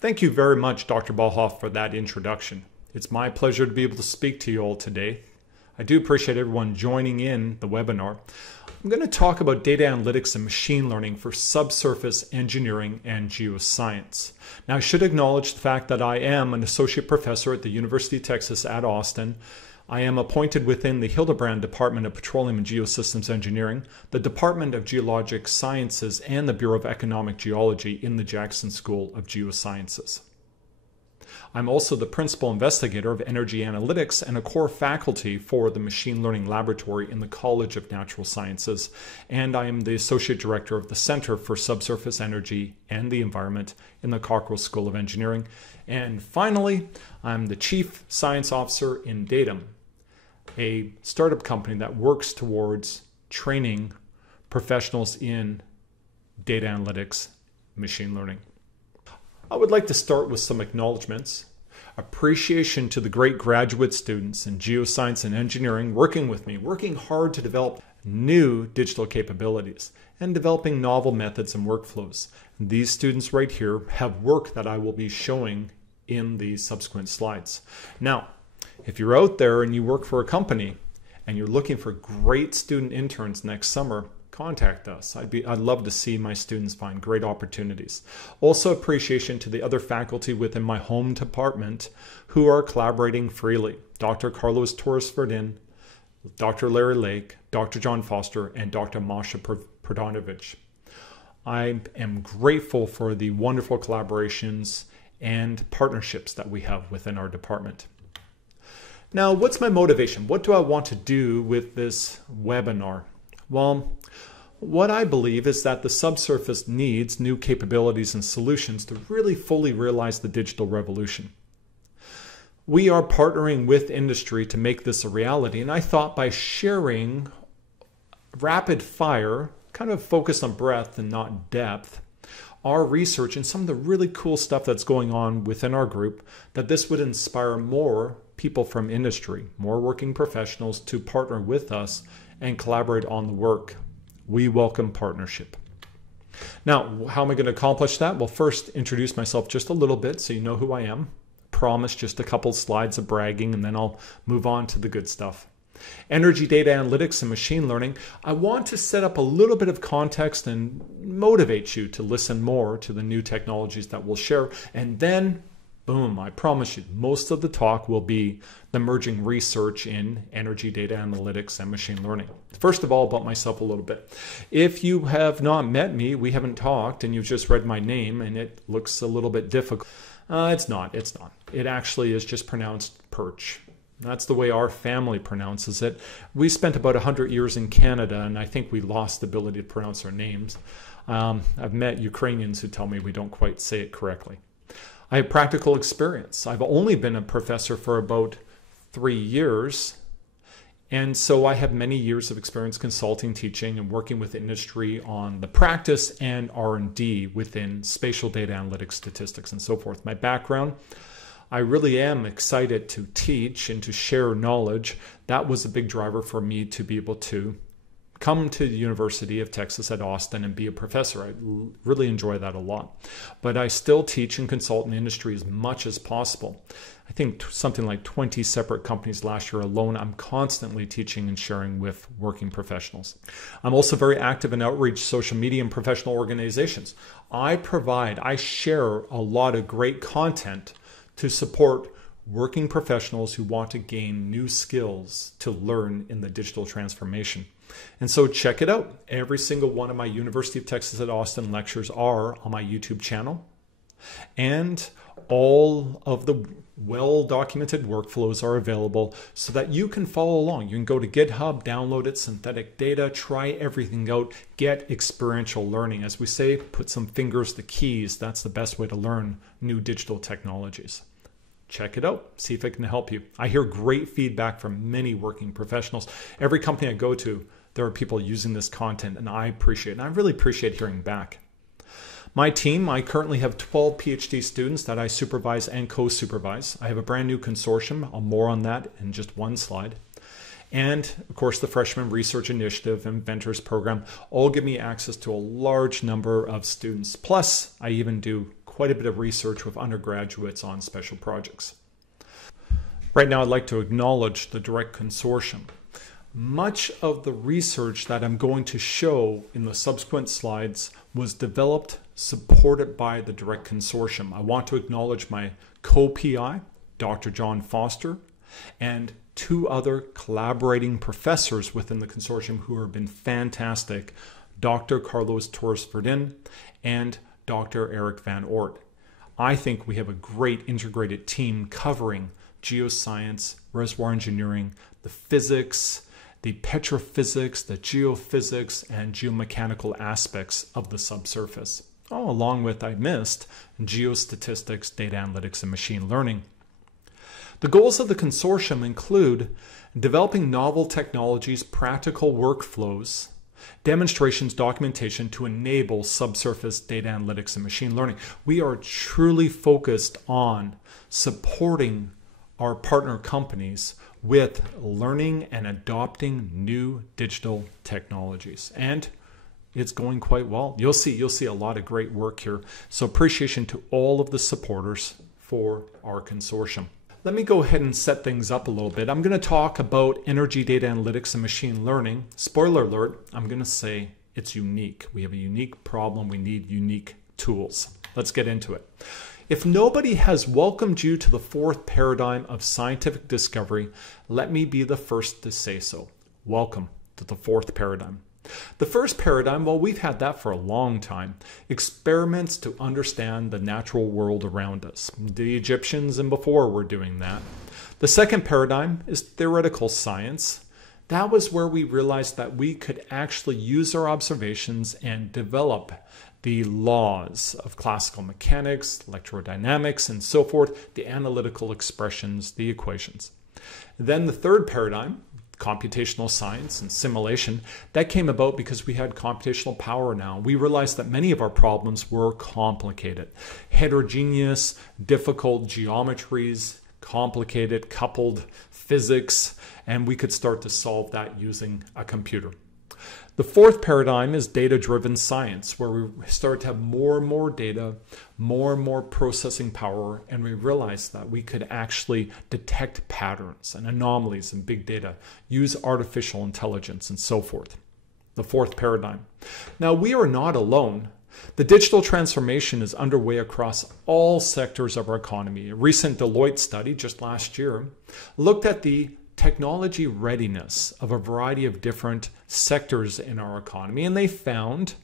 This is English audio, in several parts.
Thank you very much, Dr. Balhoff, for that introduction. It's my pleasure to be able to speak to you all today. I do appreciate everyone joining in the webinar. I'm going to talk about data analytics and machine learning for subsurface engineering and geoscience. Now, I should acknowledge the fact that I am an associate professor at the University of Texas at Austin. I am appointed within the Hildebrand Department of Petroleum and Geosystems Engineering, the Department of Geologic Sciences, and the Bureau of Economic Geology in the Jackson School of Geosciences. I'm also the principal investigator of energy analytics and a core faculty for the Machine Learning Laboratory in the College of Natural Sciences, and I am the associate director of the Center for Subsurface Energy and the Environment in the Cockrell School of Engineering. And finally, I'm the chief science officer in Datum, a startup company that works towards training professionals in data analytics, machine learning. I would like to start with some acknowledgements. Appreciation to the great graduate students in geoscience and engineering working with me, working hard to develop new digital capabilities and developing novel methods and workflows. And these students right here have work that I will be showing in the subsequent slides. Now, if you're out there and you work for a company and you're looking for great student interns next summer, contact us. I'd love to see my students find great opportunities. Also, appreciation to the other faculty within my home department who are collaborating freely. Dr. Carlos Torres-Verdin, Dr. Larry Lake, Dr. John Foster, and Dr. Masha Pradanovic. I am grateful for the wonderful collaborations and partnerships that we have within our department. Now, what's my motivation? What do I want to do with this webinar? Well, what I believe is that the subsurface needs new capabilities and solutions to really fully realize the digital revolution. We are partnering with industry to make this a reality, and I thought by sharing rapid fire, kind of focused on breadth and not depth, our research and some of the really cool stuff that's going on within our group, that this would inspire more people from industry, more working professionals to partner with us and collaborate on the work. We welcome partnership. Now, how am I going to accomplish that? Well, first, introduce myself just a little bit so you know who I am. Promise just a couple slides of bragging, and then I'll move on to the good stuff. Energy data analytics and machine learning. I want to set up a little bit of context and motivate you to listen more to the new technologies that we'll share. And then, boom, I promise you, most of the talk will be the emerging research in energy data analytics and machine learning. First of all, about myself a little bit. If you have not met me, we haven't talked, and you've just read my name and it looks a little bit difficult. It's not. It actually is just pronounced Pyrcz. That's the way our family pronounces it. We spent about 100 years in Canada, and I think we lost the ability to pronounce our names. I've met Ukrainians who tell me we don't quite say it correctly. I have practical experience. I've only been a professor for about 3 years, and so I have many years of experience consulting, teaching, and working with industry on the practice and R&D within spatial data analytics, statistics, and so forth. My background, I really am excited to teach and to share knowledge. That was a big driver for me to be able to come to the University of Texas at Austin and be a professor. I really enjoy that a lot. But I still teach and consult in industry as much as possible. I think something like 20 separate companies last year alone. I'm constantly teaching and sharing with working professionals. I'm also very active in outreach, social media, and professional organizations. I share a lot of great content to support working professionals who want to gain new skills to learn in the digital transformation. And so check it out. Every single one of my University of Texas at Austin lectures are on my YouTube channel. And all of the well-documented workflows are available so that you can follow along. You can go to GitHub, download it, synthetic data, try everything out, get experiential learning. As we say, put some fingers to keys. That's the best way to learn new digital technologies. Check it out. See if it can help you. I hear great feedback from many working professionals. Every company I go to, there are people using this content, and I appreciate it. And I really appreciate hearing back. My team, I currently have 12 PhD students that I supervise and co-supervise. I have a brand new consortium. I'll more on that in just one slide. And of course, the Freshman Research Initiative and Ventures Program all give me access to a large number of students. Plus, I even do quite a bit of research with undergraduates on special projects. Right now, I'd like to acknowledge the direct consortium. Much of the research that I'm going to show in the subsequent slides was developed, supported by the direct consortium. I want to acknowledge my co-PI, Dr. John Foster, and 2 other collaborating professors within the consortium who have been fantastic, Dr. Carlos Torres-Verdin and Dr. Eric Van Oort. I think we have a great integrated team covering geoscience, reservoir engineering, the physics, the petrophysics, the geophysics, and geomechanical aspects of the subsurface. Oh, along with, I missed, geostatistics, data analytics, and machine learning. The goals of the consortium include developing novel technologies, practical workflows, demonstrations, documentation to enable subsurface data analytics and machine learning. We are truly focused on supporting our partner companies with learning and adopting new digital technologies. And it's going quite well. You'll see a lot of great work here. So appreciation to all of the supporters for our consortium. Let me go ahead and set things up a little bit. I'm going to talk about energy data analytics and machine learning. Spoiler alert, I'm going to say it's unique. We have a unique problem. We need unique tools. Let's get into it. If nobody has welcomed you to the 4th paradigm of scientific discovery, let me be the first to say so. Welcome to the 4th paradigm. The first paradigm, well, we've had that for a long time. Experiments to understand the natural world around us. The Egyptians and before were doing that. The second paradigm is theoretical science. That was where we realized that we could actually use our observations and develop the laws of classical mechanics, electrodynamics, and so forth, the analytical expressions, the equations. Then the third paradigm, computational science and simulation, that came about because we had computational power now. We realized that many of our problems were complicated, heterogeneous, difficult geometries, complicated coupled physics, and we could start to solve that using a computer. The fourth paradigm is data-driven science, where we start to have more and more data, more and more processing power, and we realized that we could actually detect patterns and anomalies in big data, use artificial intelligence, and so forth. The fourth paradigm. Now, we are not alone. The digital transformation is underway across all sectors of our economy. A recent Deloitte study just last year looked at the technology readiness of a variety of different sectors in our economy, and they found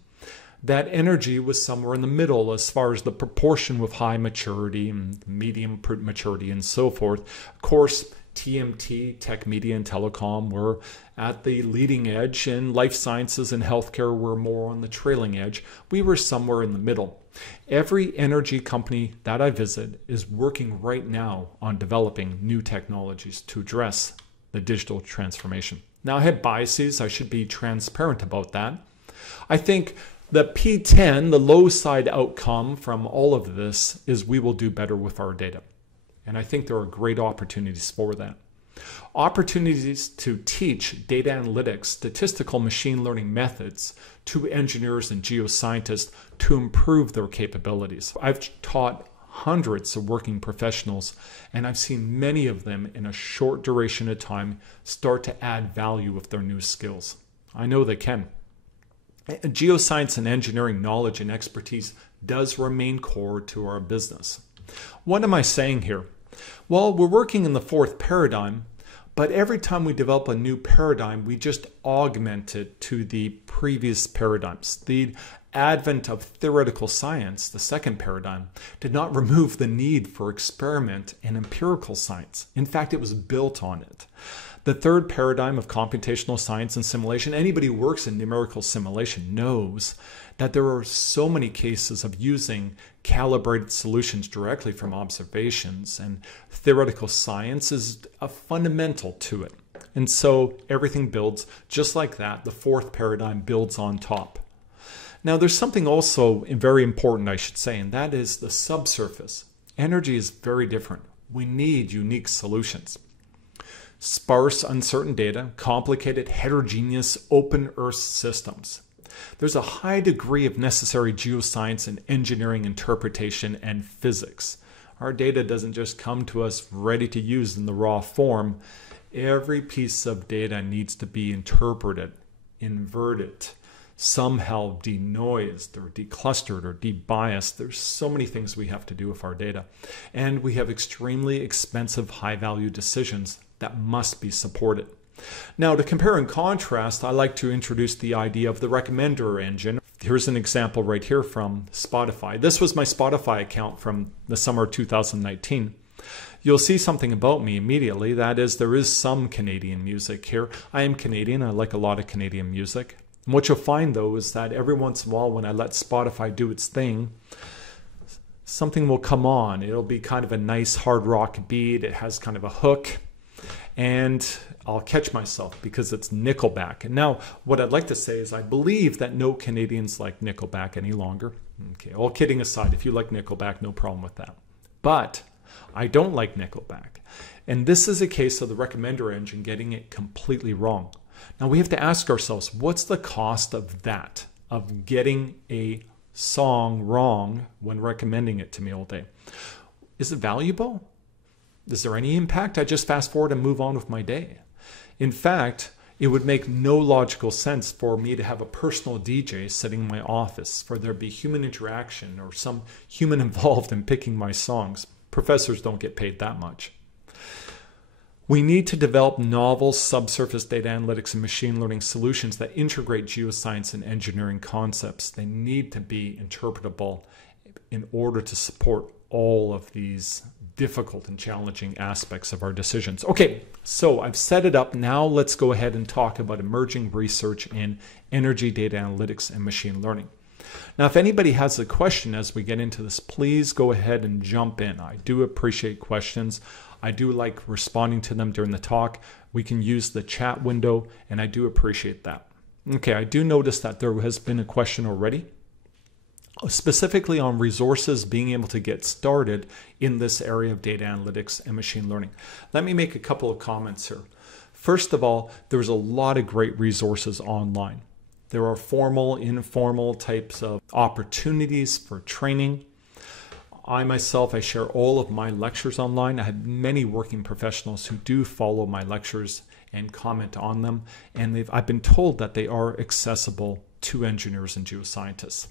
that energy was somewhere in the middle as far as the proportion with high maturity and medium maturity and so forth. Of course, TMT, tech, media, and telecom were at the leading edge, and life sciences and healthcare were more on the trailing edge. We were somewhere in the middle. Every energy company that I visit is working right now on developing new technologies to address the digital transformation. Now, I have biases. I should be transparent about that. I think the P10, the low side outcome from all of this, is we will do better with our data. And I think there are great opportunities for that. Opportunities to teach data analytics, statistical machine learning methods to engineers and geoscientists to improve their capabilities. I've taught hundreds of working professionals, and I've seen many of them in a short duration of time start to add value with their new skills. I know they can. Geoscience and engineering knowledge and expertise does remain core to our business. What am I saying here? Well, we're working in the fourth paradigm, but every time we develop a new paradigm, we just augment it to the previous paradigms. The advent of theoretical science, the second paradigm, did not remove the need for experiment and empirical science. In fact, it was built on it. The third paradigm of computational science and simulation, anybody who works in numerical simulation knows that there are so many cases of using calibrated solutions directly from observations, and theoretical science is a fundamental to it. And so everything builds just like that. The fourth paradigm builds on top. Now, there's something also very important, I should say, and that is the subsurface. Energy is very different. We need unique solutions. Sparse, uncertain data, complicated, heterogeneous, open Earth systems. There's a high degree of necessary geoscience and engineering interpretation and physics. Our data doesn't just come to us ready to use in the raw form. Every piece of data needs to be interpreted, inverted, somehow denoised or declustered or debiased. There's so many things we have to do with our data. And we have extremely expensive high-value decisions that must be supported. Now, to compare and contrast, I like to introduce the idea of the recommender engine. Here's an example right here from Spotify. This was my Spotify account from the summer of 2019. You'll see something about me immediately. That is, there is some Canadian music here. I am Canadian. I like a lot of Canadian music. And what you'll find, though, is that every once in a while when I let Spotify do its thing, something will come on. It'll be kind of a nice hard rock beat. It has kind of a hook. And I'll catch myself because it's Nickelback. And now what I'd like to say is I believe that no Canadians like Nickelback any longer. Okay, all kidding aside, if you like Nickelback, no problem with that. But I don't like Nickelback. And this is a case of the recommender engine getting it completely wrong. Now we have to ask ourselves, what's the cost of that, of getting a song wrong when recommending it to me all day? Is it valuable? Is there any impact? I just fast forward and move on with my day. In fact, it would make no logical sense for me to have a personal DJ sitting in my office, for there to be human interaction or some human involved in picking my songs. Professors don't get paid that much. We need to develop novel subsurface data analytics and machine learning solutions that integrate geoscience and engineering concepts. They need to be interpretable in order to support all of these difficult and challenging aspects of our decisions. Okay, so I've set it up. Now let's go ahead and talk about emerging research in energy data analytics and machine learning. Now, if anybody has a question as we get into this, please go ahead and jump in. I do appreciate questions. I do like responding to them during the talk. We can use the chat window, and I do appreciate that. Okay, I do notice that there has been a question already, specifically on resources being able to get started in this area of data analytics and machine learning. Let me make a couple of comments here. First of all, there's a lot of great resources online. There are formal, informal types of opportunities for training. I myself, I share all of my lectures online. I have many working professionals who do follow my lectures and comment on them. And I've been told that they are accessible to engineers and geoscientists.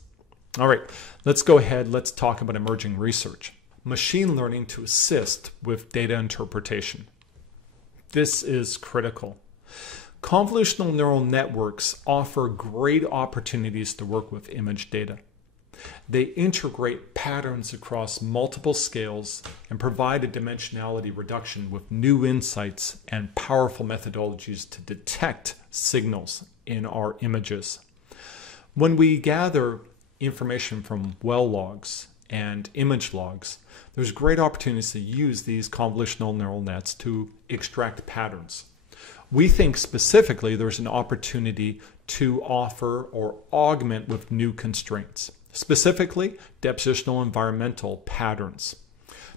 All right, let's go ahead. Let's talk about emerging research. Machine learning to assist with data interpretation. This is critical. Convolutional neural networks offer great opportunities to work with image data. They integrate patterns across multiple scales and provide a dimensionality reduction with new insights and powerful methodologies to detect signals in our images. When we gather information from well logs and image logs, there's great opportunities to use these convolutional neural nets to extract patterns. We think specifically there's an opportunity to offer or augment with new constraints, specifically depositional environmental patterns.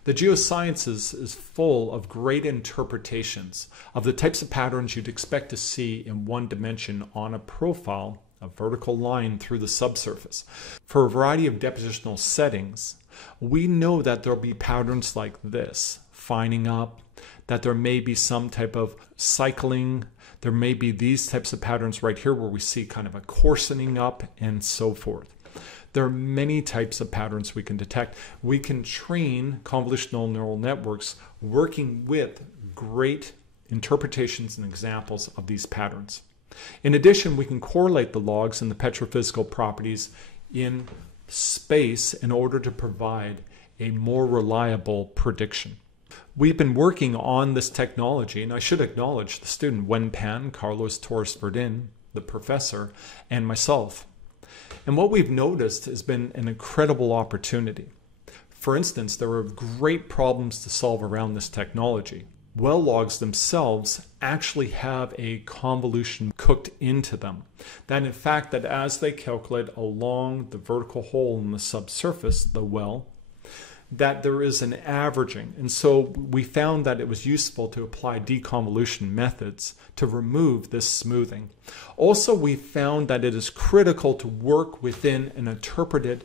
The geosciences is full of great interpretations of the types of patterns you'd expect to see in one dimension on a profile, a vertical line through the subsurface. For a variety of depositional settings, we know that there'll be patterns like this, fining up, that there may be some type of cycling. There may be these types of patterns right here where we see kind of a coarsening up and so forth. There are many types of patterns we can detect. We can train convolutional neural networks working with great interpretations and examples of these patterns. In addition, we can correlate the logs and the petrophysical properties in space in order to provide a more reliable prediction. We've been working on this technology, and I should acknowledge the student Wen Pan, Carlos Torres Verdin, the professor, and myself. And what we've noticed has been an incredible opportunity. For instance, there are great problems to solve around this technology. Well logs themselves actually have a convolution cooked into them. That in fact, that as they calculate along the vertical hole in the subsurface, the well, that there is an averaging. And so we found that it was useful to apply deconvolution methods to remove this smoothing. Also, we found that it is critical to work within an interpreted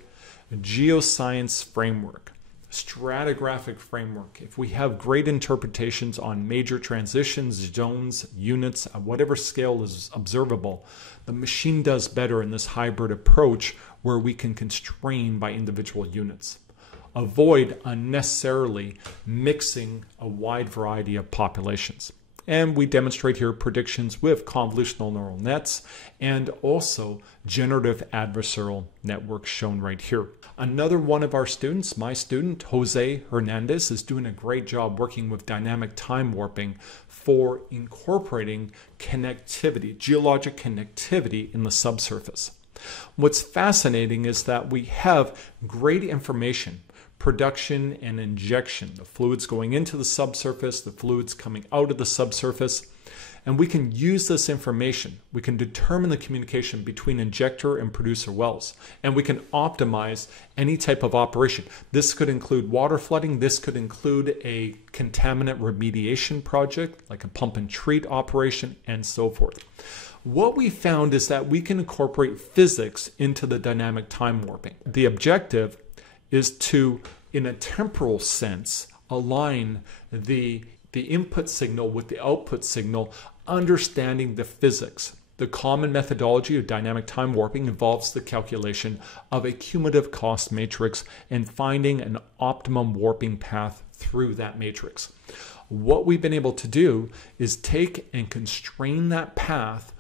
geoscience framework, stratigraphic framework. If we have great interpretations on major transitions, zones, units, at whatever scale is observable, the machine does better in this hybrid approach where we can constrain by individual units. Avoid unnecessarily mixing a wide variety of populations. And we demonstrate here predictions with convolutional neural nets and also generative adversarial networks shown right here. Another one of our students, my student, Jose Hernandez, is doing a great job working with dynamic time warping for incorporating connectivity, geologic connectivity in the subsurface. What's fascinating is that we have great information, production and injection, the fluids going into the subsurface, the fluids coming out of the subsurface, and we can use this information. We can determine the communication between injector and producer wells, and we can optimize any type of operation. This could include water flooding, this could include a contaminant remediation project, like a pump and treat operation, and so forth. What we found is that we can incorporate physics into the dynamic time warping. The objective is to, in a temporal sense, align the input signal with the output signal, understanding the physics. The common methodology of dynamic time warping involves the calculation of a cumulative cost matrix and finding an optimum warping path through that matrix. What we've been able to do is take and constrain that path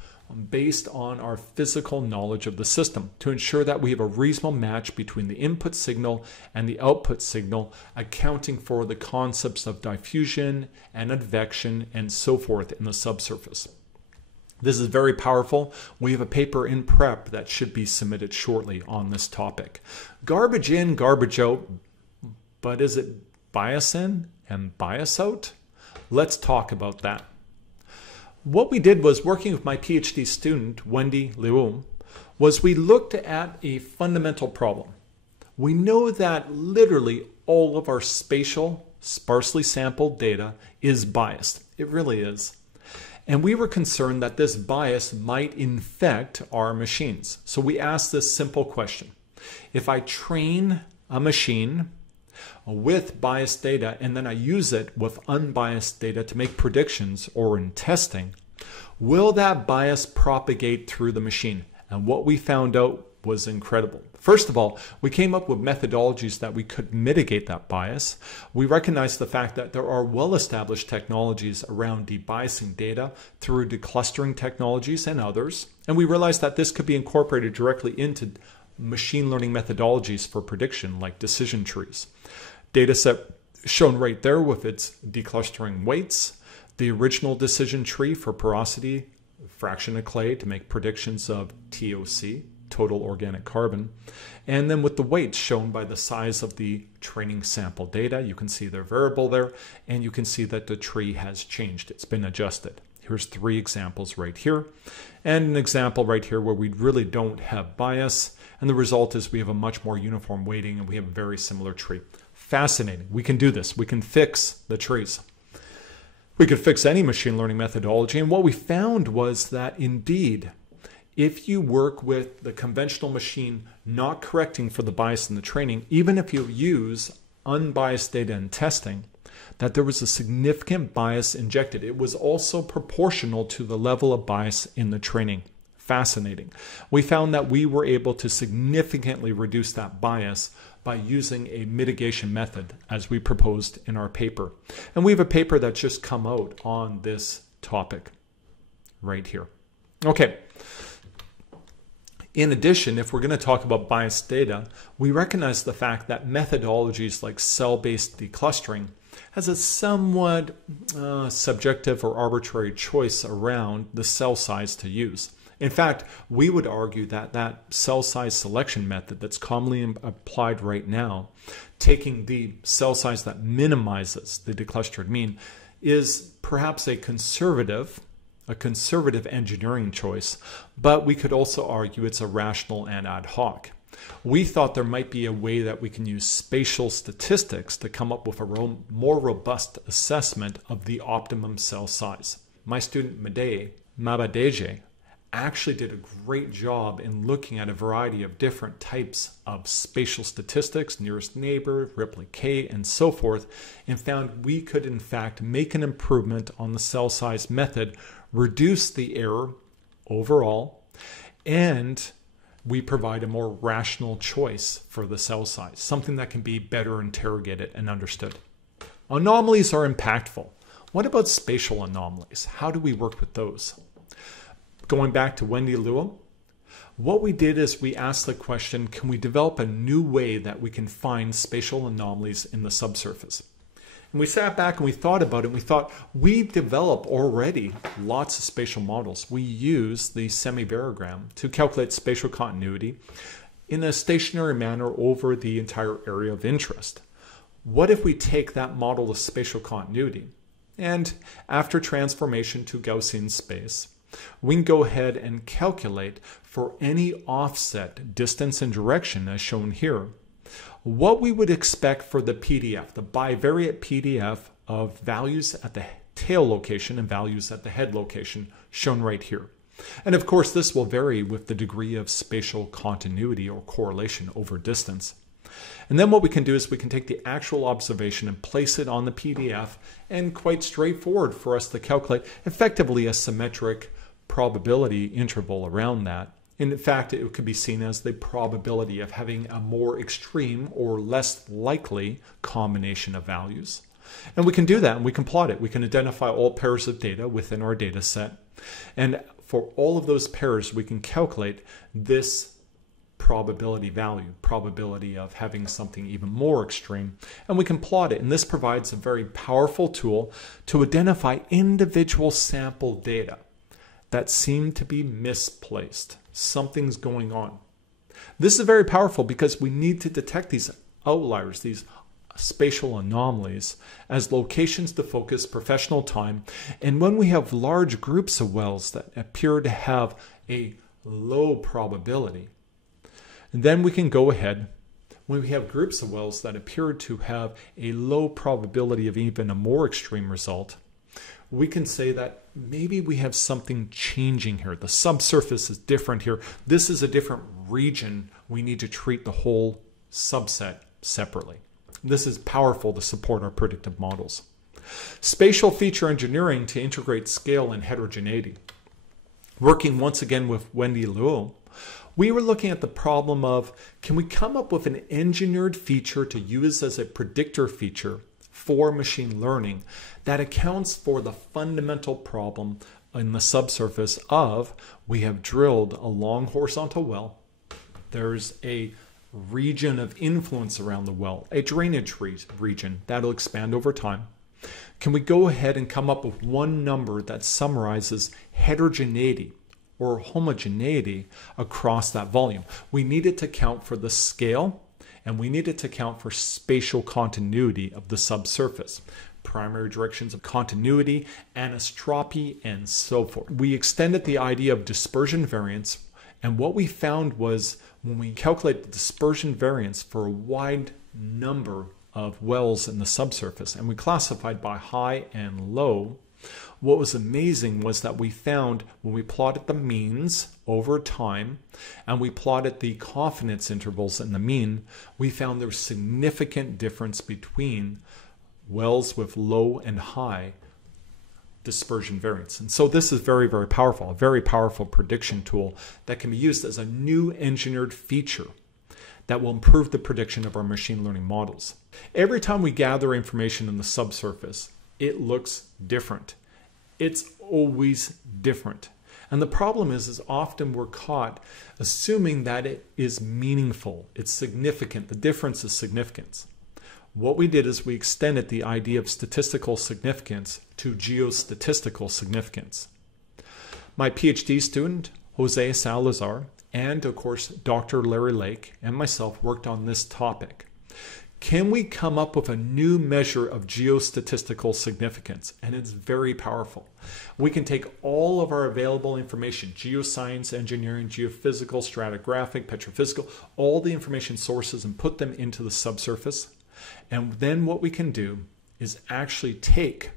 based on our physical knowledge of the system to ensure that we have a reasonable match between the input signal and the output signal, accounting for the concepts of diffusion and advection and so forth in the subsurface. This is very powerful. We have a paper in prep that should be submitted shortly on this topic. Garbage in, garbage out, but is it bias in and bias out? Let's talk about that. What we did was, working with my PhD student, Wendy Leum, was we looked at a fundamental problem. We know that literally all of our spatial, sparsely sampled data is biased. It really is. And we were concerned that this bias might infect our machines. So we asked this simple question. If I train a machine with biased data and then I use it with unbiased data to make predictions or in testing, will that bias propagate through the machine? And what we found out was incredible. First of all, we came up with methodologies that we could mitigate that bias. We recognized the fact that there are well-established technologies around debiasing data through declustering technologies and others. And we realized that this could be incorporated directly into machine learning methodologies for prediction, like decision trees. Data set shown right there with its declustering weights, the original decision tree for porosity, fraction of clay to make predictions of TOC, total organic carbon, and then with the weights shown by the size of the training sample data. You can see their variable there, and you can see that the tree has changed. It's been adjusted. Here's 3 examples right here, and an example right here where we really don't have bias, and the result is we have a much more uniform weighting and we have a very similar tree. Fascinating. We can do this. We can fix the trees. We could fix any machine learning methodology, and what we found was that indeed, if you work with the conventional machine not correcting for the bias in the training, even if you use unbiased data in testing, that there was a significant bias injected. It was also proportional to the level of bias in the training. Fascinating. We found that we were able to significantly reduce that bias by using a mitigation method as we proposed in our paper. And we have a paper that's just come out on this topic right here. Okay. In addition, if we're going to talk about biased data, we recognize the fact that methodologies like cell-based declustering has a somewhat subjective or arbitrary choice around the cell size to use. In fact, we would argue that that cell size selection method that's commonly applied right now, taking the cell size that minimizes the declustered mean, is perhaps a conservative engineering choice, but we could also argue it's a rational and ad hoc. we thought there might be a way that we can use spatial statistics to come up with a more robust assessment of the optimum cell size. My student Mabadeje actually did a great job in looking at a variety of different types of spatial statistics, nearest neighbor, Ripley K, and so forth, and found we could in fact make an improvement on the cell size method, reduce the error overall, and we provide a more rational choice for the cell size, something that can be better interrogated and understood. Anomalies are impactful. What about spatial anomalies? How do we work with those? Going back to Wendy Luo, what we did is we asked the question, can we develop a new way that we can find spatial anomalies in the subsurface? And we sat back and we thought about it, and we thought, we develop already lots of spatial models. We use the semi-barogram to calculate spatial continuity in a stationary manner over the entire area of interest. What if we take that model of spatial continuity, and after transformation to Gaussian space, we can go ahead and calculate for any offset, distance and direction as shown here, what we would expect for the PDF, the bivariate PDF of values at the tail location and values at the head location shown right here. And of course, this will vary with the degree of spatial continuity or correlation over distance. And then what we can do is we can take the actual observation and place it on the PDF, and quite straightforward for us to calculate effectively a symmetric probability interval around that. And in fact, it could be seen as the probability of having a more extreme or less likely combination of values. And we can do that and we can plot it. We can identify all pairs of data within our data set. And for all of those pairs, we can calculate this probability value, probability of having something even more extreme, and we can plot it. And this provides a very powerful tool to identify individual sample data that seem to be misplaced. Something's going on. This is very powerful because we need to detect these outliers, these spatial anomalies, as locations to focus professional time. And when we have large groups of wells that appear to have a low probability, then we can go ahead, when we have groups of wells that appear to have a low probability of even a more extreme result, we can say that maybe we have something changing here. The subsurface is different here. This is a different region. We need to treat the whole subset separately. This is powerful to support our predictive models. Spatial feature engineering to integrate scale and heterogeneity. Working once again with Wendy Luo, we were looking at the problem of, can we come up with an engineered feature to use as a predictor feature for machine learning that accounts for the fundamental problem in the subsurface of, we have drilled a long horizontal well, there's a region of influence around the well, a drainage region that'll expand over time. Can we go ahead and come up with one number that summarizes heterogeneity or homogeneity across that volume? We need it to count for the scale, and we need it to count for spatial continuity of the subsurface, primary directions of continuity, anisotropy, and so forth. We extended the idea of dispersion variance, and what we found was when we calculate the dispersion variance for a wide number of wells in the subsurface, and we classified by high and low, what was amazing was that we found when we plotted the means over time and we plotted the confidence intervals in the mean, we found there was significant difference between wells with low and high dispersion variance. And so this is very, very powerful, a very powerful prediction tool that can be used as a new engineered feature that will improve the prediction of our machine learning models. Every time we gather information in the subsurface, it looks different. It's always different. And the problem is often we're caught assuming that it is meaningful, it's significant, the difference is significance. What we did is we extended the idea of statistical significance to geostatistical significance. My PhD student, Jose Salazar, and of course Dr. Larry Lake and myself worked on this topic. Can we come up with a new measure of geostatistical significance? And it's very powerful. We can take all of our available information, geoscience, engineering, geophysical, stratigraphic, petrophysical, all the information sources, and put them into the subsurface. And then what we can do is actually take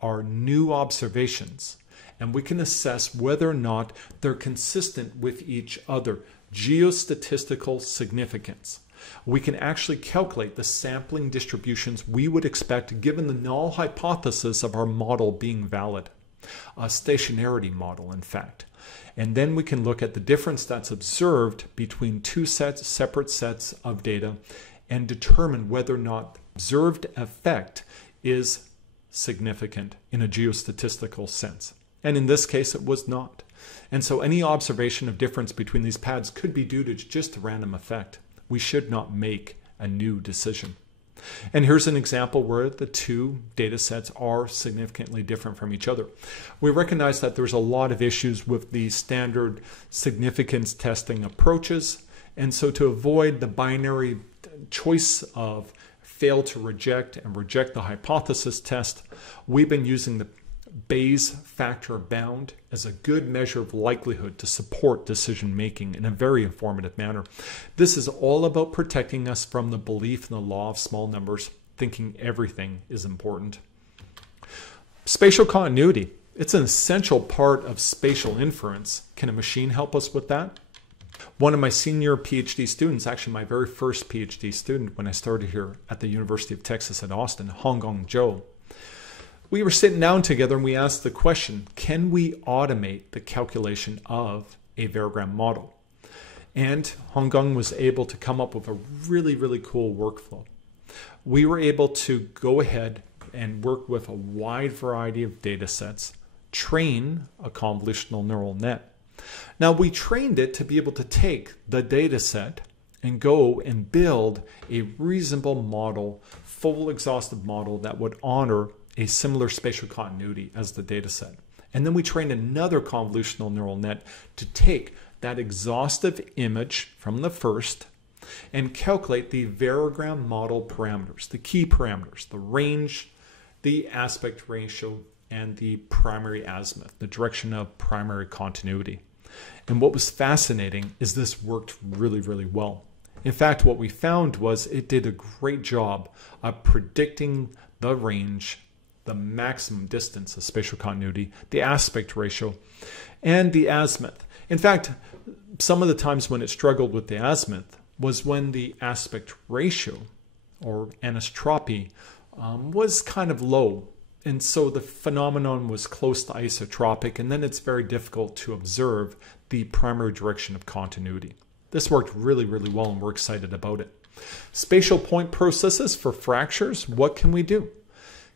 our new observations and we can assess whether or not they're consistent with each other. Geostatistical significance. We can actually calculate the sampling distributions we would expect given the null hypothesis of our model being valid. A stationarity model, in fact. And then we can look at the difference that's observed between two separate sets of data and determine whether or not observed effect is significant in a geostatistical sense. And in this case, it was not. And so any observation of difference between these pads could be due to just a random effect. We should not make a new decision. And here's an example where the two data sets are significantly different from each other. We recognize that there's a lot of issues with the standard significance testing approaches. And so to avoid the binary choice of fail to reject and reject the hypothesis test, we've been using the Bayes factor bound as a good measure of likelihood to support decision making in a very informative manner. This is all about protecting us from the belief in the law of small numbers, thinking everything is important. Spatial continuity. It's an essential part of spatial inference. Can a machine help us with that? One of my senior PhD students, actually my very first PhD student when I started here at the University of Texas at Austin, Honggong Zhou, we were sitting down together and we asked the question, can we automate the calculation of a variogram model? And Honggong was able to come up with a really, really cool workflow. We were able to go ahead and work with a wide variety of data sets, train a convolutional neural net. Now we trained it to be able to take the data set and go and build a reasonable model, full exhaustive model that would honor a similar spatial continuity as the data set. And then we trained another convolutional neural net to take that exhaustive image from the first and calculate the variogram model parameters, the key parameters, the range, the aspect ratio, and the primary azimuth, the direction of primary continuity. And what was fascinating is this worked really, really well. In fact, what we found was it did a great job of predicting the range, the maximum distance of spatial continuity, the aspect ratio, and the azimuth. In fact, some of the times when it struggled with the azimuth was when the aspect ratio, or anisotropy, was kind of low. And so the phenomenon was close to isotropic, and then it's very difficult to observe the primary direction of continuity. This worked really, really well, and we're excited about it. Spatial point processes for fractures, what can we do?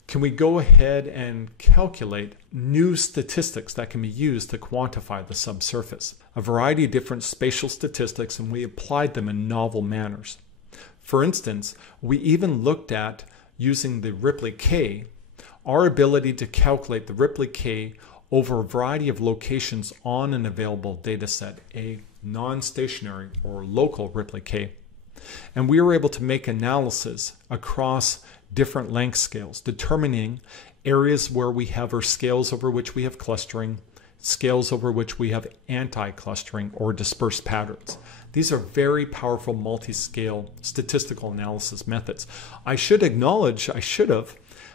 Can we go ahead and calculate new statistics that can be used to quantify the subsurface? A variety of different spatial statistics, and we applied them in novel manners. For instance, we even looked at using the Ripley K, our ability to calculate the Ripley K over a variety of locations on an available data set, a non-stationary or local Ripley K. And we were able to make analysis across different length scales, determining areas where we have our scales over which we have clustering, scales over which we have anti-clustering or dispersed patterns. These are very powerful multi-scale statistical analysis methods. I should acknowledge,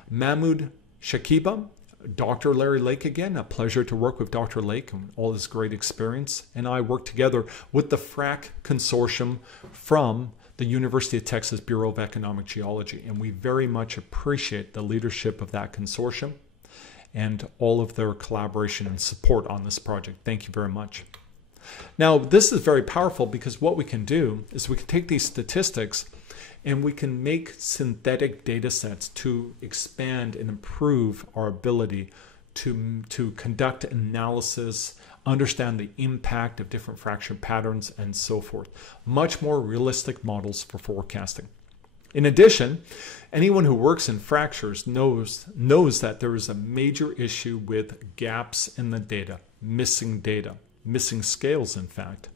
Mahmoud Shakiba, Dr. Larry Lake again, a pleasure to work with Dr. Lake and all his great experience. And I worked together with the FRAC Consortium from the University of Texas Bureau of Economic Geology. And we very much appreciate the leadership of that consortium and all of their collaboration and support on this project. Thank you very much. Now, this is very powerful because what we can do is we can take these statistics and we can make synthetic data sets to expand and improve our ability to conduct analysis, understand the impact of different fracture patterns, and so forth. Much more realistic models for forecasting. In addition, anyone who works in fractures knows that there is a major issue with gaps in the data, missing scales, in fact.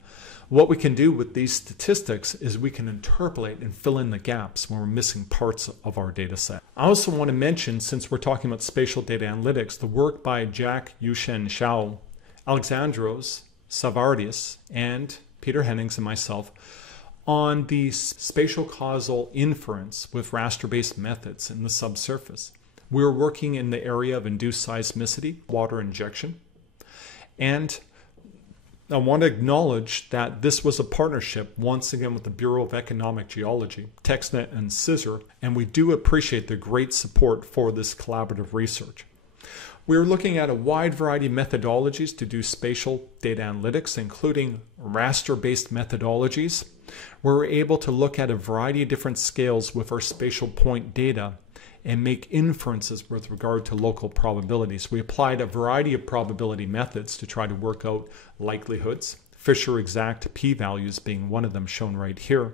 What we can do with these statistics is we can interpolate and fill in the gaps when we're missing parts of our data set. I also want to mention, since we're talking about spatial data analytics, the work by Jack Yushen Shao, Alexandros Savardis, and Peter Hennings and myself on the spatial causal inference with raster-based methods in the subsurface. We're working in the area of induced seismicity, water injection, and I want to acknowledge that this was a partnership, once again, with the Bureau of Economic Geology, TextNet, and CISR, and we do appreciate the great support for this collaborative research. We're looking at a wide variety of methodologies to do spatial data analytics, including raster-based methodologies. We're able to look at a variety of different scales with our spatial point data and make inferences with regard to local probabilities. We applied a variety of probability methods to try to work out likelihoods, Fisher exact p-values being one of them shown right here.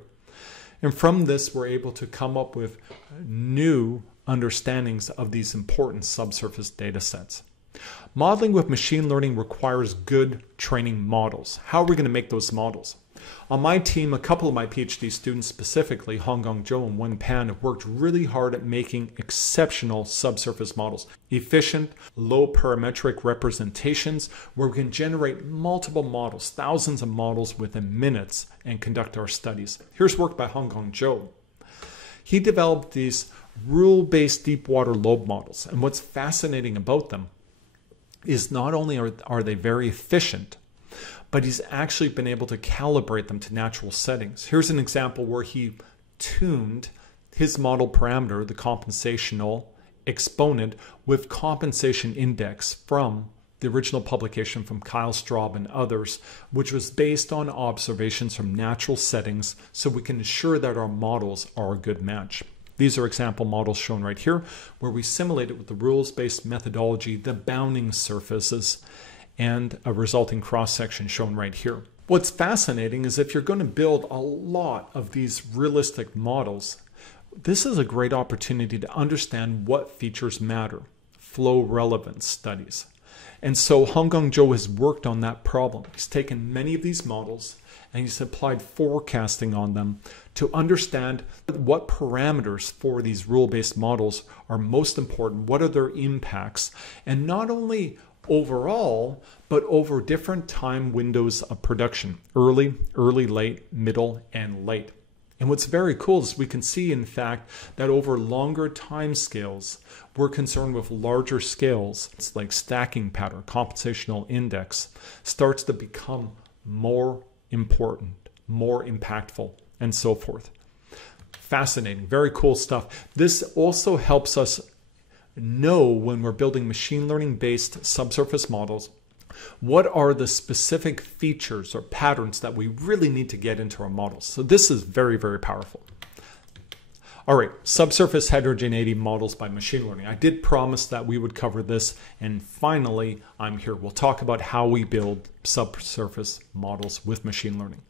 And from this, we're able to come up with new understandings of these important subsurface data sets. Modeling with machine learning requires good training models. How are we going to make those models? On my team, a couple of my PhD students, specifically Hongong Zhou and Wen Pan, have worked really hard at making exceptional subsurface models. Efficient, low parametric representations where we can generate multiple models, thousands of models within minutes, and conduct our studies. Here's work by Hongong Zhou. He developed these rule-based deep water lobe models. And what's fascinating about them is not only are they very efficient, but he's actually been able to calibrate them to natural settings. Here's an example where he tuned his model parameter, the compensational exponent, with compensation index from the original publication from Kyle Straub and others, which was based on observations from natural settings, so we can ensure that our models are a good match. These are example models shown right here, where we simulated with the rules-based methodology the bounding surfaces and a resulting cross-section shown right here. What's fascinating is if you're going to build a lot of these realistic models, this is a great opportunity to understand what features matter, flow relevance studies. And so Hongong Zhou has worked on that problem. He's taken many of these models and he's applied forecasting on them to understand what parameters for these rule-based models are most important, what are their impacts, and not only overall, but over different time windows of production, early, late, middle, and late. And what's very cool is we can see, in fact, that over longer time scales, we're concerned with larger scales. It's like stacking pattern, compensational index, starts to become more important, more impactful, and so forth. Fascinating, very cool stuff. This also helps us know when we're building machine learning based subsurface models, what are the specific features or patterns that we really need to get into our models. So this is very, very powerful. All right, subsurface heterogeneity models by machine learning. I did promise that we would cover this, and finally I'm here. We'll talk about how we build subsurface models with machine learning.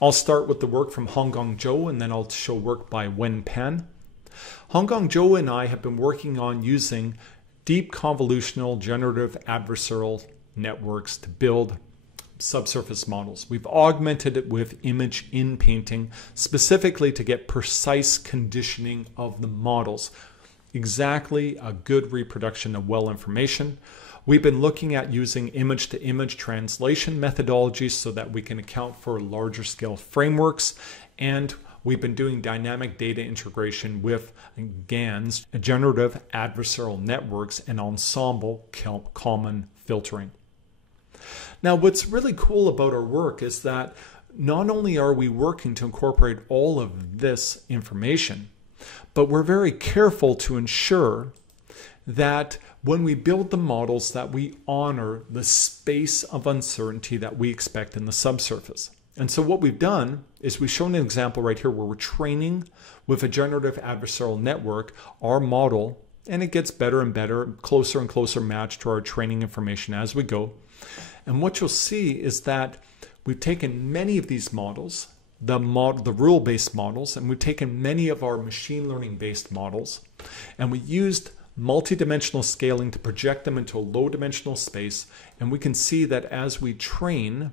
I'll start with the work from Hongong Zhou, and then I'll show work by Wen Pan. Hongong Zhou and I have been working on using deep convolutional generative adversarial networks to build subsurface models. We've augmented it with image in-painting, specifically to get precise conditioning of the models. Exactly a good reproduction of well information. We've been looking at using image-to-image translation methodologies so that we can account for larger scale frameworks, and we've been doing dynamic data integration with GANs, generative adversarial networks, and ensemble Kalman filtering. Now, what's really cool about our work is that not only are we working to incorporate all of this information, but we're very careful to ensure that when we build the models that we honor the space of uncertainty that we expect in the subsurface. And so what we've done is we've shown an example right here where we're training with a generative adversarial network our model, and it gets better and better, closer and closer match to our training information as we go. And what you'll see is that we've taken many of these models, the rule-based models, and we've taken many of our machine learning-based models, and we used multidimensional scaling to project them into a low-dimensional space. And we can see that as we train,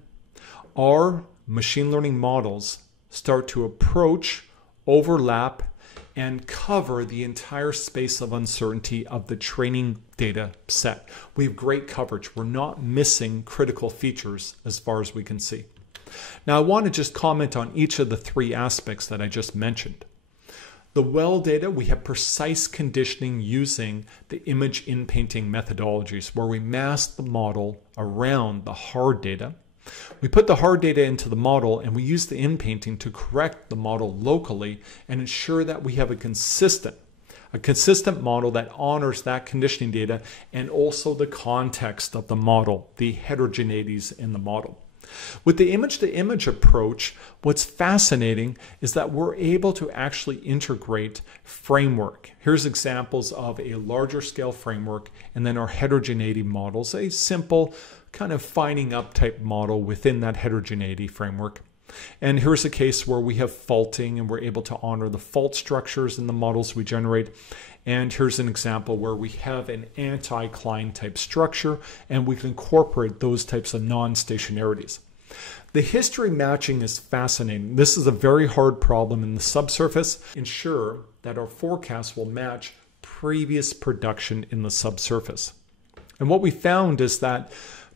our machine learning models start to approach, overlap, and cover the entire space of uncertainty of the training data set. We have great coverage. We're not missing critical features as far as we can see. Now, I want to just comment on each of the three aspects that I just mentioned. The well data, we have precise conditioning using the image in-painting methodologies where we mask the model around the hard data. We put the hard data into the model and we use the in-painting to correct the model locally and ensure that we have a consistent model that honors that conditioning data and also the context of the model, the heterogeneities in the model. With the image-to-image approach, what's fascinating is that we're able to actually integrate framework. Here's examples of a larger scale framework and then our heterogeneity models, a simple kind of fining up type model within that heterogeneity framework. And here's a case where we have faulting and we're able to honor the fault structures in the models we generate. And here's an example where we have an anti-Klein type structure and we can incorporate those types of non-stationarities. The history matching is fascinating. This is a very hard problem in the subsurface. Ensure that our forecast will match previous production in the subsurface. And what we found is that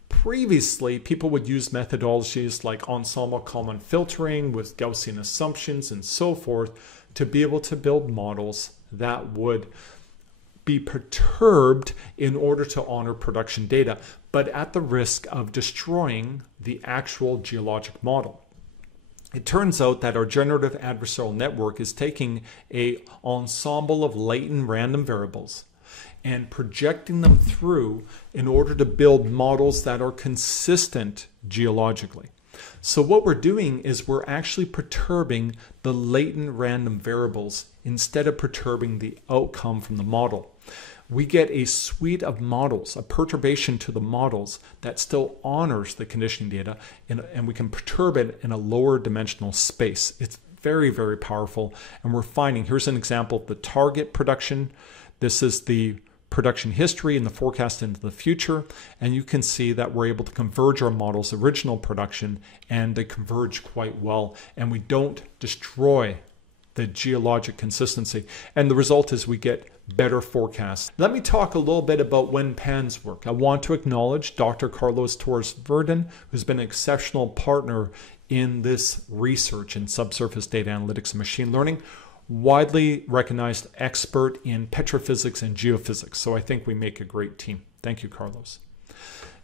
previously, people would use methodologies like ensemble Kalman filtering with Gaussian assumptions and so forth to be able to build models that would be perturbed in order to honor production data, but at the risk of destroying the actual geologic model. It turns out that our generative adversarial network is taking an ensemble of latent random variables and projecting them through in order to build models that are consistent geologically. So what we're doing is we're actually perturbing the latent random variables instead of perturbing the outcome from the model. We get a suite of models, a perturbation to the models that still honors the conditioning data, and we can perturb it in a lower dimensional space. It's very, very powerful, and we're finding, here's an example of the target production. This is the production history and the forecast into the future, and you can see that we're able to converge our model's original production, and they converge quite well, and we don't destroy the geologic consistency, and the result is we get better forecasts. Let me talk a little bit about WinPan's work. I want to acknowledge Dr. Carlos Torres-Verdun, who's been an exceptional partner in this research in subsurface data analytics and machine learning, widely recognized expert in petrophysics and geophysics. So I think we make a great team. Thank you, Carlos.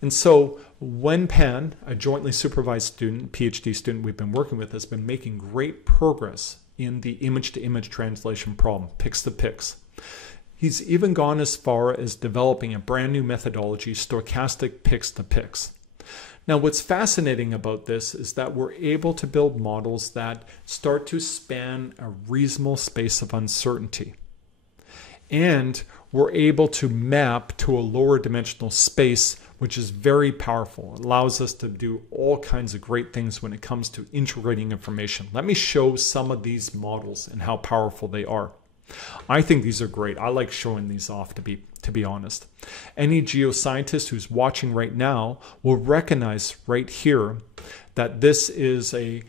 And so WinPan, a jointly supervised student, PhD student we've been working with, has been making great progress in the image-to-image translation problem, Pyrcz to Pyrcz. He's even gone as far as developing a brand new methodology, Stochastic Pyrcz to Pyrcz. Now, what's fascinating about this is that we're able to build models that start to span a reasonable space of uncertainty. And we're able to map to a lower dimensional space, which is very powerful. It allows us to do all kinds of great things when it comes to integrating information. Let me show some of these models and how powerful they are. I think these are great. I like showing these off, to be honest. Any geoscientist who's watching right now will recognize right here that this is a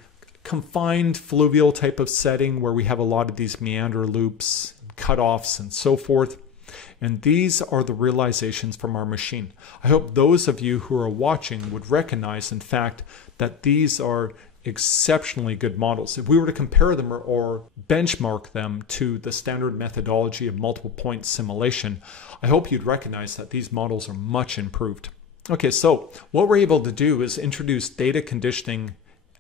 confined fluvial type of setting where we have a lot of these meander loops, cutoffs, and so forth. And these are the realizations from our machine. I hope those of you who are watching would recognize, in fact, that these are exceptionally good models. If we were to compare them or benchmark them to the standard methodology of multiple point simulation, I hope you'd recognize that these models are much improved. Okay, so what we're able to do is introduce data conditioning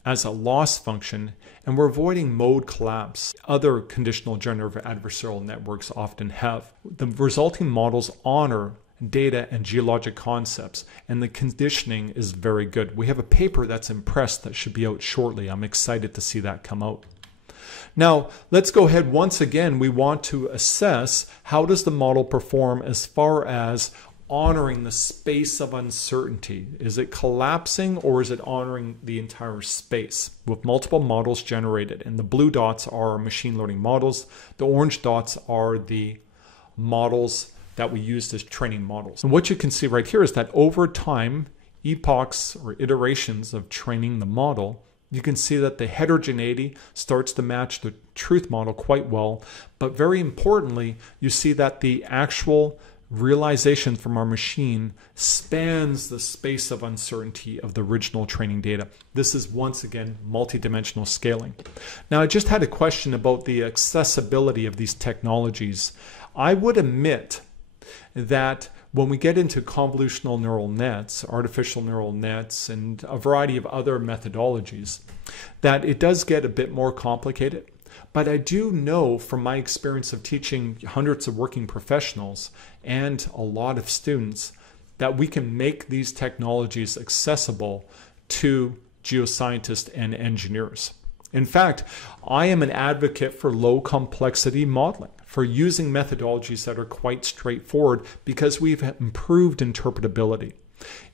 as a loss function, and we're avoiding mode collapse. Other conditional generative adversarial networks often have. The resulting models honor data and geologic concepts, and the conditioning is very good. We have a paper that's impressed that should be out shortly. I'm excited to see that come out. Now, let's go ahead once again. We want to assess how does the model perform as far as honoring the space of uncertainty. Is it collapsing or is it honoring the entire space? With multiple models generated, and the blue dots are machine learning models. The orange dots are the models that we used as training models. And what you can see right here is that over time, epochs or iterations of training the model, You can see that the heterogeneity starts to match the truth model quite well, but very importantly, you see that the actual realization from our machine spans the space of uncertainty of the original training data. This is once again multidimensional scaling. Now, I just had a question about the accessibility of these technologies. I would admit that when we get into convolutional neural nets, artificial neural nets, and a variety of other methodologies, that it does get a bit more complicated. But I do know from my experience of teaching hundreds of working professionals and a lot of students that we can make these technologies accessible to geoscientists and engineers. In fact, I am an advocate for low complexity modeling, for using methodologies that are quite straightforward because we've improved interpretability.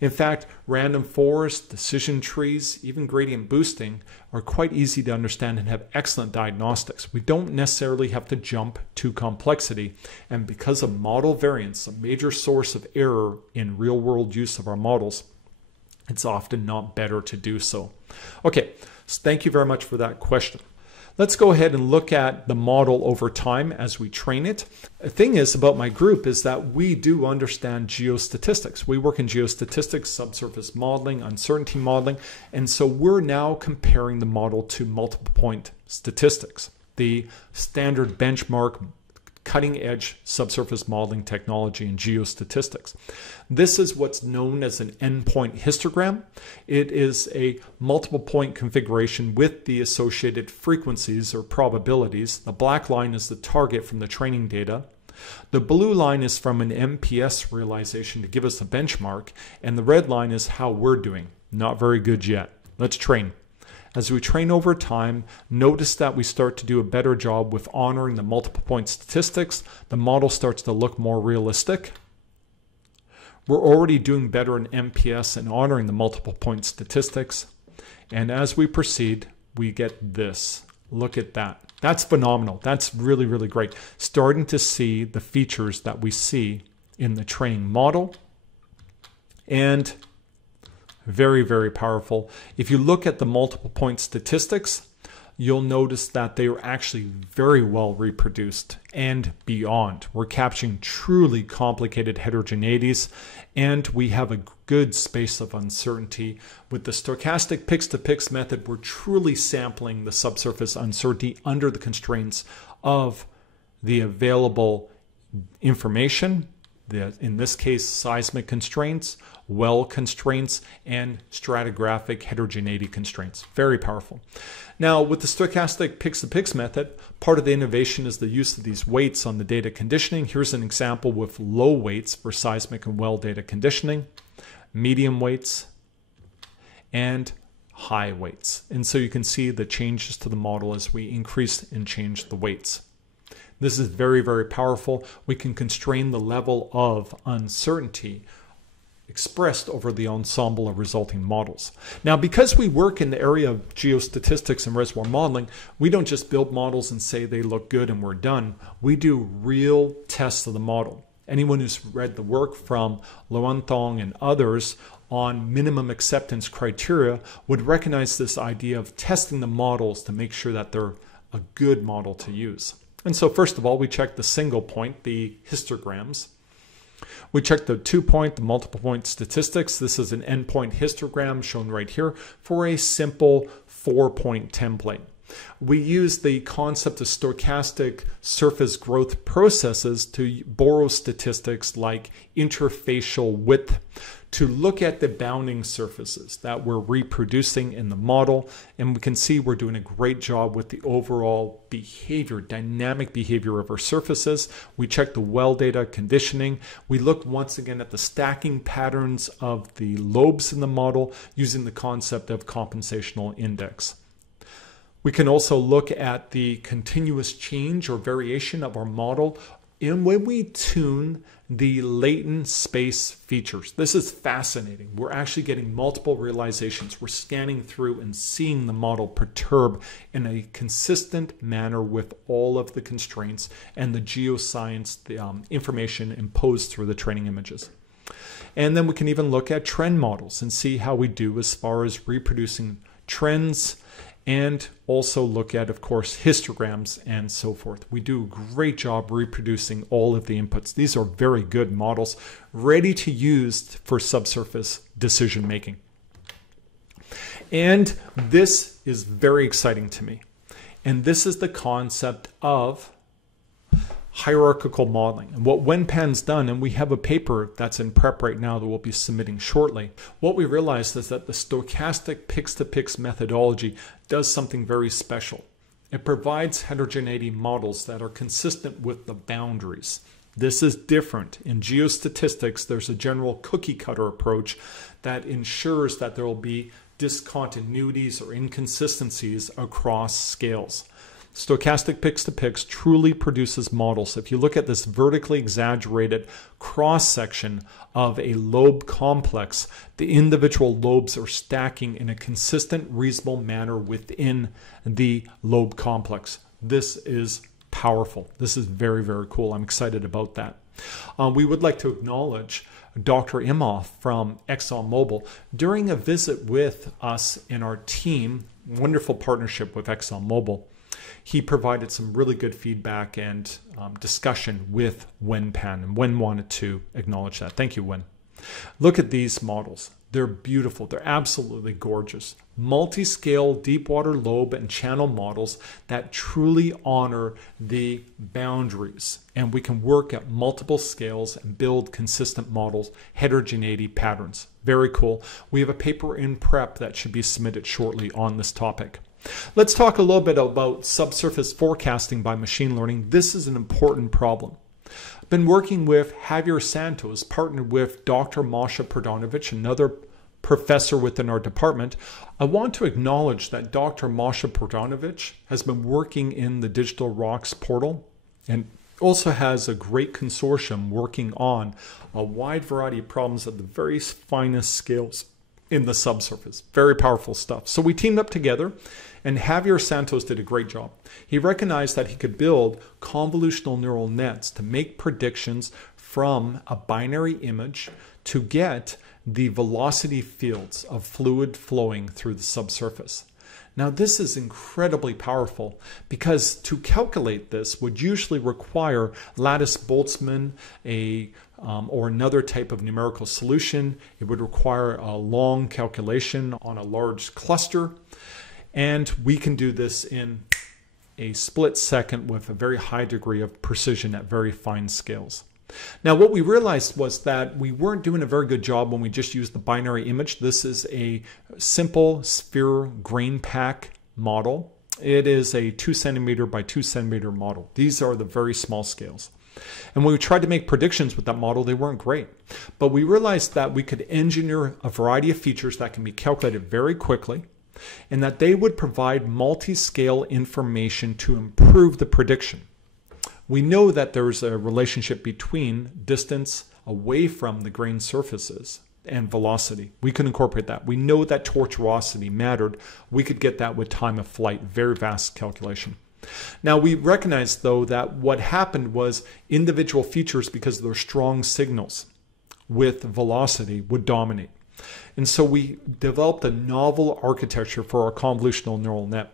In fact, random forests, decision trees, even gradient boosting are quite easy to understand and have excellent diagnostics. We don't necessarily have to jump to complexity. And because of model variance, a major source of error in real-world use of our models, it's often not better to do so. Okay, so thank you very much for that question. Let's go ahead and look at the model over time as we train it. The thing is about my group is that we do understand geostatistics. We work in geostatistics, subsurface modeling, uncertainty modeling, and so we're now comparing the model to multiple point statistics, the standard benchmark cutting-edge subsurface modeling technology in geostatistics. This is what's known as an endpoint histogram. It is a multiple point configuration with the associated frequencies or probabilities. The black line is the target from the training data. The blue line is from an MPS realization to give us a benchmark, and the red line is how we're doing. Not very good yet. Let's train. As we train over time, notice that we start to do a better job with honoring the multiple point statistics. The model starts to look more realistic. We're already doing better in MPS and honoring the multiple point statistics. And as we proceed, we get this. Look at that. That's phenomenal. That's really, really great. Starting to see the features that we see in the training model. And very, very powerful. If you look at the multiple point statistics, you'll notice that they are actually very well reproduced and beyond. We're capturing truly complicated heterogeneities, and we have a good space of uncertainty. With the stochastic Pyrcz method, we're truly sampling the subsurface uncertainty under the constraints of the available information, in this case, seismic constraints, well constraints, and stratigraphic heterogeneity constraints. Very powerful. Now, with the stochastic Pyrcz method, part of the innovation is the use of these weights on the data conditioning. Here's an example with low weights for seismic and well data conditioning, medium weights, and high weights. And so you can see the changes to the model as we increase and change the weights. This is very, very powerful. We can constrain the level of uncertainty expressed over the ensemble of resulting models. Now, because we work in the area of geostatistics and reservoir modeling, we don't just build models and say they look good and we're done. We do real tests of the model. Anyone who's read the work from Lowenthal and others on minimum acceptance criteria would recognize this idea of testing the models to make sure that they're a good model to use. And so first of all, we check the single point, the histograms. We check the 2-point, the multiple point statistics. This is an endpoint histogram shown right here for a simple 4-point template. We use the concept of stochastic surface growth processes to borrow statistics like interfacial width to look at the bounding surfaces that we're reproducing in the model. And we can see we're doing a great job with the overall behavior, dynamic behavior of our surfaces. We check the well data conditioning. We look once again at the stacking patterns of the lobes in the model using the concept of compensational index. We can also look at the continuous change or variation of our model and when we tune the latent space features. This is fascinating. We're actually getting multiple realizations. We're scanning through and seeing the model perturb in a consistent manner with all of the constraints and the geoscience, the information imposed through the training images. And then we can even look at trend models and see how we do as far as reproducing trends, and also look at, of course, histograms and so forth. We do a great job reproducing all of the inputs. These are very good models, ready to use for subsurface decision making. And this is very exciting to me. And this is the concept of hierarchical modeling. And what WenPan's done, and we have a paper that's in prep right now that we'll be submitting shortly, what we realized is that the stochastic Pyrcz methodology does something very special. It provides heterogeneity models that are consistent with the boundaries. This is different. In geostatistics, there's a general cookie cutter approach that ensures that there will be discontinuities or inconsistencies across scales. Stochastic Pyrcz truly produces models. If you look at this vertically exaggerated cross-section of a lobe complex, the individual lobes are stacking in a consistent, reasonable manner within the lobe complex. This is powerful. This is very, very cool. I'm excited about that. We would like to acknowledge Dr. Imhoff from ExxonMobil during a visit with us and our team, wonderful partnership with ExxonMobil. He provided some really good feedback and discussion with WenPan, and Wen wanted to acknowledge that. Thank you, Wen. Look at these models. They're beautiful. They're absolutely gorgeous. Multiscale deep water lobe and channel models that truly honor the boundaries. And we can work at multiple scales and build consistent models, heterogeneity patterns. Very cool. We have a paper in prep that should be submitted shortly on this topic. Let's talk a little bit about subsurface forecasting by machine learning. This is an important problem. I've been working with Javier Santos, partnered with Dr. Masha Perdanovic, another professor within our department. I want to acknowledge that Dr. Masha Perdanovic has been working in the Digital Rocks portal and also has a great consortium working on a wide variety of problems at the very finest scales in the subsurface. Very powerful stuff. So we teamed up together, and Javier Santos did a great job. He recognized that he could build convolutional neural nets to make predictions from a binary image to get the velocity fields of fluid flowing through the subsurface. Now, this is incredibly powerful because to calculate this would usually require lattice-Boltzmann, or another type of numerical solution. It would require a long calculation on a large cluster. And we can do this in a split second with a very high degree of precision at very fine scales. Now, what we realized was that we weren't doing a very good job when we just used the binary image. This is a simple sphere grain pack model. It is a 2 centimeter by 2 centimeter model. These are the very small scales. And when we tried to make predictions with that model, they weren't great. But we realized that we could engineer a variety of features that can be calculated very quickly, and that they would provide multi-scale information to improve the prediction. We know that there's a relationship between distance away from the grain surfaces and velocity. We could incorporate that. We know that tortuosity mattered. We could get that with time of flight, very vast calculation. Now, we recognize, though, that what happened was individual features, because of their strong signals with velocity, would dominate. And so we developed a novel architecture for our convolutional neural net,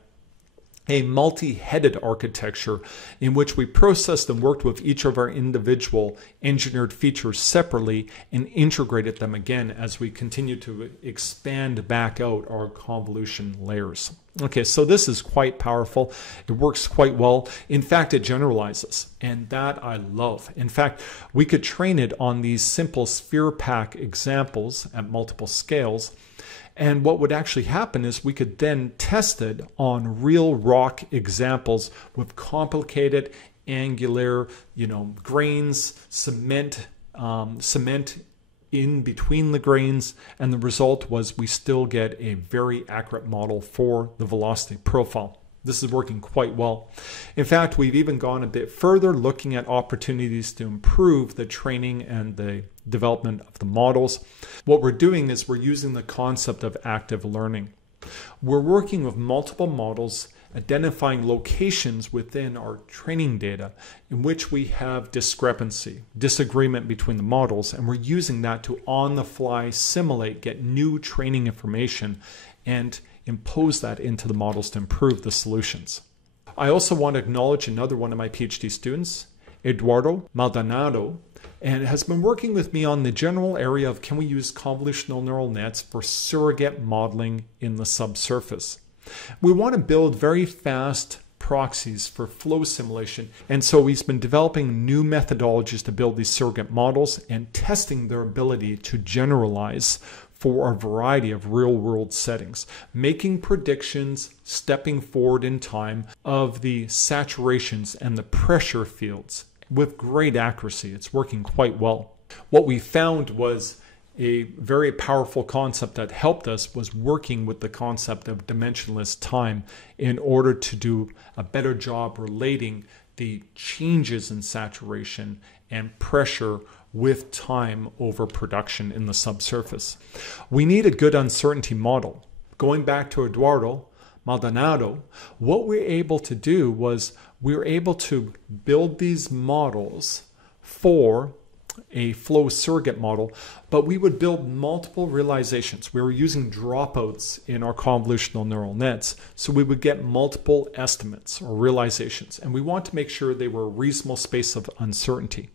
a multi-headed architecture in which we processed and worked with each of our individual engineered features separately and integrated them again as we continue to expand back out our convolution layers. Okay, so this is quite powerful. It works quite well. In fact, it generalizes, and that I love. In fact, we could train it on these simple sphere pack examples at multiple scales. And what would actually happen is we could then test it on real rock examples with complicated angular, grains, cement in between the grains, and the result was we still get a very accurate model for the velocity profile. This is working quite well. In fact, we've even gone a bit further, looking at opportunities to improve the training and the development of the models. What we're doing is we're using the concept of active learning. We're working with multiple models, identifying locations within our training data in which we have disagreement between the models, and we're using that to on the fly simulate, get new training information, and impose that into the models to improve the solutions. I also want to acknowledge another one of my PhD students, Eduardo Maldonado, and has been working with me on the general area of can we use convolutional neural nets for surrogate modeling in the subsurface. We want to build very fast proxies for flow simulation, and so he's been developing new methodologies to build these surrogate models and testing their ability to generalize for a variety of real-world settings, making predictions, stepping forward in time of the saturations and the pressure fields with great accuracy. It's working quite well. What we found was a very powerful concept that helped us was working with the concept of dimensionless time in order to do a better job relating the changes in saturation and pressure with time over production in the subsurface. We need a good uncertainty model. Going back to Eduardo Maldonado, what we're able to do was we were able to build these models for a flow surrogate model, but we would build multiple realizations. We were using dropouts in our convolutional neural nets, so we would get multiple estimates or realizations, and we want to make sure they were a reasonable space of uncertainty.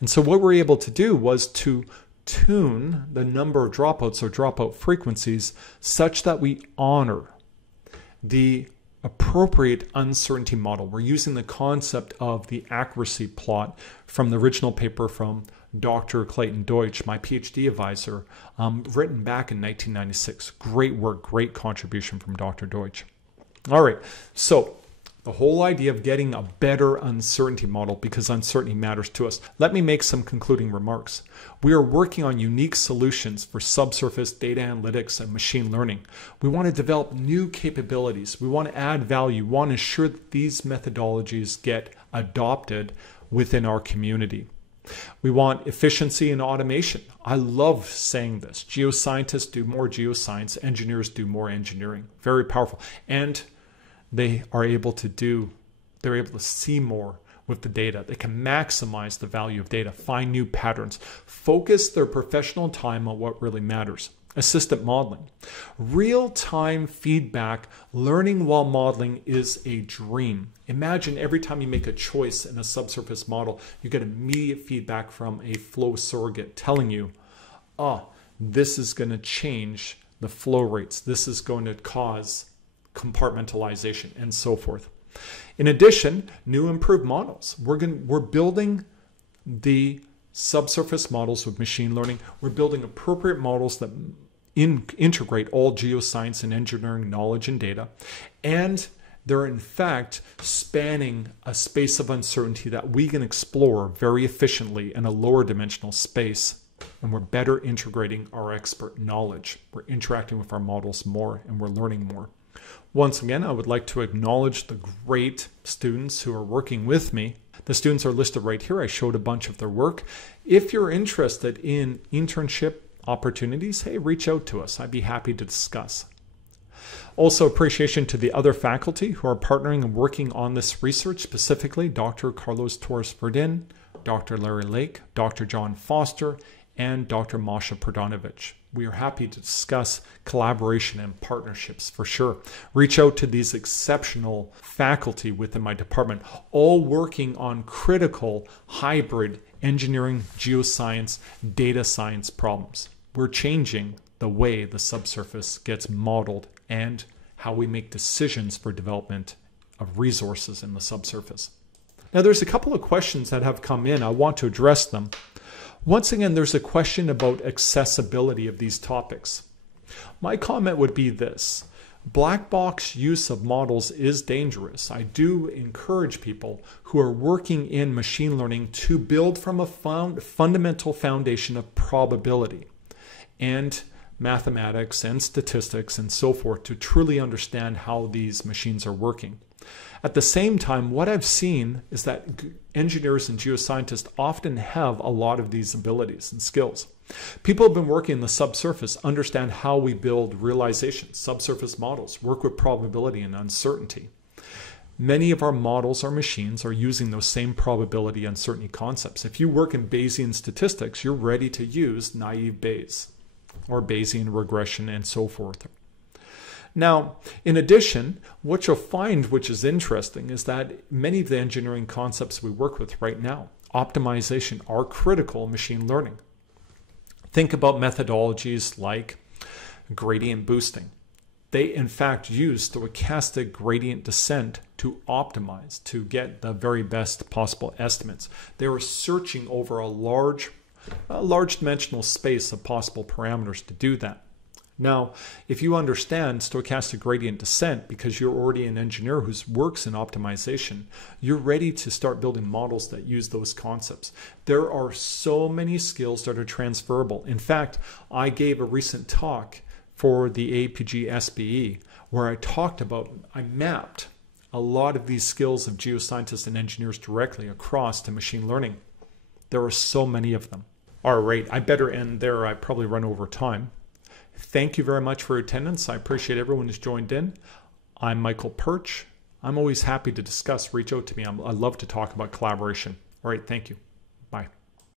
And so what we're able to do was to tune the number of dropouts or dropout frequencies such that we honor the appropriate uncertainty model. We're using the concept of the accuracy plot from the original paper from Dr. Clayton Deutsch, my PhD advisor, written back in 1996. Great work, great contribution from Dr. Deutsch. All right, so the whole idea of getting a better uncertainty model because uncertainty matters to us. Let me make some concluding remarks. We are working on unique solutions for subsurface data analytics and machine learning. We want to develop new capabilities. We want to add value. We want to ensure that these methodologies get adopted within our community. We want efficiency and automation. I love saying this. Geoscientists do more geoscience. Engineers do more engineering. Very powerful. And they are able to they're able to see more with the data. They can maximize the value of data, find new patterns, focus their professional time on what really matters. Assistant modeling. Real-time feedback, learning while modeling is a dream. Imagine every time you make a choice in a subsurface model, you get immediate feedback from a flow surrogate telling you, this is going to change the flow rates. This is going to cause compartmentalization and so forth. In addition, new improved models. We're building the subsurface models with machine learning. We're building appropriate models that integrate all geoscience and engineering knowledge and data. And they're in fact spanning a space of uncertainty that we can explore very efficiently in a lower dimensional space. And we're better integrating our expert knowledge. We're interacting with our models more and we're learning more. Once again, I would like to acknowledge the great students who are working with me. The students are listed right here. I showed a bunch of their work. If you're interested in internship opportunities, hey, reach out to us. I'd be happy to discuss. Also, appreciation to the other faculty who are partnering and working on this research, specifically Dr. Carlos Torres-Verdin, Dr. Larry Lake, Dr. John Foster, and Dr. Masha Pradanovic. We are happy to discuss collaboration and partnerships for sure. Reach out to these exceptional faculty within my department, all working on critical hybrid engineering, geoscience, data science problems. We're changing the way the subsurface gets modeled and how we make decisions for development of resources in the subsurface. Now, there's a couple of questions that have come in. I want to address them. Once again, there's a question about accessibility of these topics. My comment would be this. Black box use of models is dangerous. I do encourage people who are working in machine learning to build from a fundamental foundation of probability and mathematics and statistics and so forth to truly understand how these machines are working. At the same time, what I've seen is that engineers and geoscientists often have a lot of these abilities and skills. People have been working in the subsurface, understand how we build realizations, subsurface models, work with probability and uncertainty. Many of our models, our machines, are using those same probability uncertainty concepts. If you work in Bayesian statistics, you're ready to use naive Bayes or Bayesian regression and so forth. Now, in addition, what you'll find, which is interesting, is that many of the engineering concepts we work with right now, optimization, are critical in machine learning. Think about methodologies like gradient boosting. They, in fact, use stochastic gradient descent to optimize, to get the very best possible estimates. They were searching over a large dimensional space of possible parameters to do that. Now, if you understand stochastic gradient descent, because you're already an engineer who works in optimization, you're ready to start building models that use those concepts. There are so many skills that are transferable. In fact, I gave a recent talk for the APG SBE where I mapped a lot of these skills of geoscientists and engineers directly across to machine learning. There are so many of them. All right, I better end there. I probably run over time. Thank you very much for your attendance. I appreciate everyone who's joined in. I'm Michael Pyrcz. I'm always happy to discuss. Reach out to me. I love to talk about collaboration. All right, thank you.